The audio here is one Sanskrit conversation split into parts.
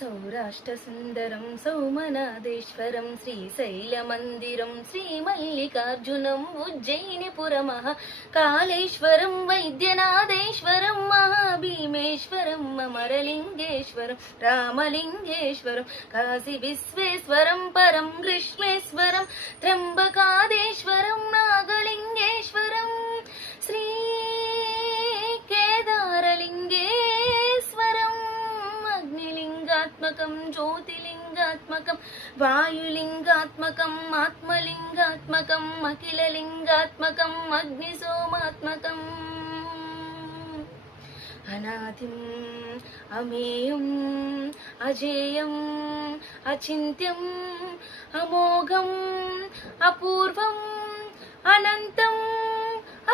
सौराष्ट्रसुन्दरं सौमनाथेश्वरं श्रीशैलमन्दिरं श्रीमल्लिकार्जुनम् उज्जयिनीपुरमः कालेश्वरं वैद्यनाथेश्वरं महाभीमेश्वरं अमरलिङ्गेश्वरं रामलिङ्गेश्वरं काशीविश्वेश्वरं परं ग्रीष्मेश्वरं त्र्यम्बकादेश्वरं नागलिङ्गेश्वरं श्री अग्निलिङ्गात्मकं ज्योतिलिङ्गात्मकं वायुलिङ्गात्मकम् आत्मलिङ्गात्मकम् अखिललिङ्गात्मकम् अग्निसोमात्मकम् अनादिम् अमेयम् अजेयम् अचिन्त्यम् अमोघम् अपूर्वम् अनन्तम्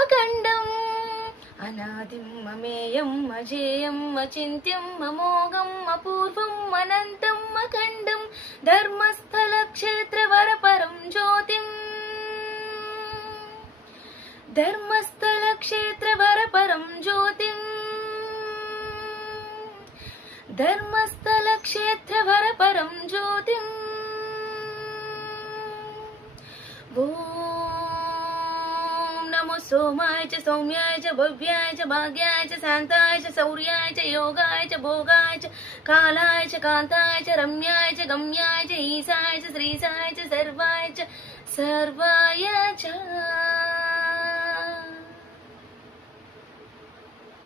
अखण्डम् अनादिम् अमेयम् अजेयम् अचिन्त्यम् अमोघम् अपूर्वम् अनन्तम् अखण्डम् धर्मस्थलक्षेत्रवरपरं ज्योतिम् धर्मस्थलक्षेत्रवरपरं ज्योतिम् धर्मस्थलक्षेत्रवरपरं ज्योतिम् नमो सोमाय च सौम्याय च भव्याय च भाग्याय च शान्ताय च शौर्याय च योगाय च भोगाय च कालाय च कान्ताय च रम्याय च गम्याय च ईशाय च श्रीशाय च सर्वाय च